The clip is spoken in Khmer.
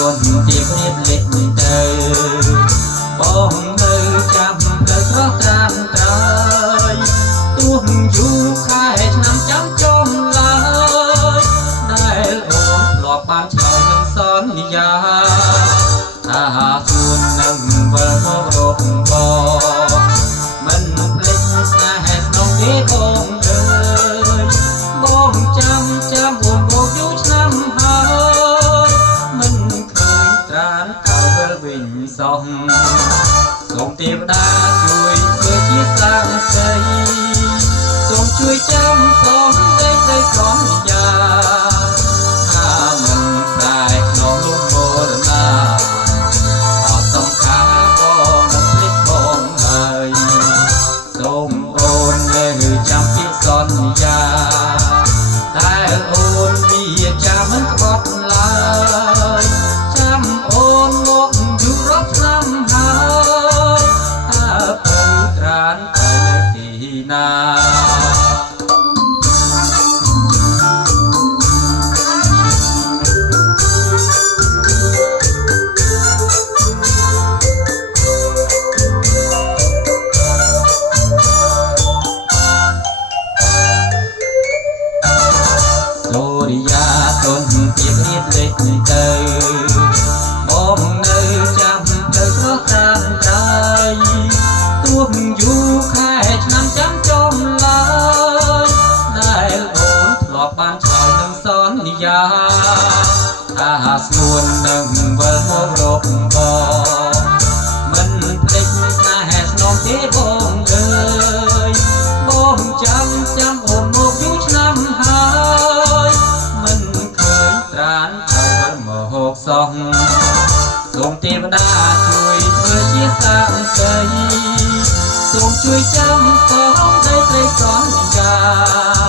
คนที่เรียบเล็กเตอបងនៅចាំទៅស្រស់ត្រាំត្រៃទោះយូរខែឆ្នាំចាំចំឡើយដែលអូនធ្លាប់បានឆ្លើយនឹងសន្យាថាជួននឹងវិលមករកបងមិនភ្លេចស្នេហ៍ស្នងទេបងអើយបងចាំអូនមកយូរឆ្នាំហើយមិនឃើញត្រានទៅវិលវិញសោះសូមទេវតាជួយធ្វើជាសាក្សីសូមជួយចាំផងដីទៅសន្យាថាមិនតែក្នុងលោកមរណាអត់សំខាន់បងមិនភ្លេចបងហើយសូមអូននៅចាំពាក្យសន្យាតែអូនវាចាំមិនខ្វត់ឡើយចាំអូនមកយូររាប់ឆ្នាំហើយតើទៅត្រានទៅនៅទីណាសូរិយាទុនទៀបរៀបលេចទៅបងនៅចាំទៅស្រស់ត្រាំត្រៃទោះយូរខែឆ្នាំចាំចំឡើយដែលអូនធ្លាប់បានឆ្លើយនឹងសន្យាថាស្ងួននឹងវិលមករកបងមិនភ្លេចស្នេហ៍ស្នងទេបងអើយបងចាំអូនមកយូរឆ្នាំហើយមិនឃើញត្រានទៅវិលមកសោះសូមទេវតាជួយធ្វើជាសាក្សីសូមជួយចាំផងដីត្រីសន្យា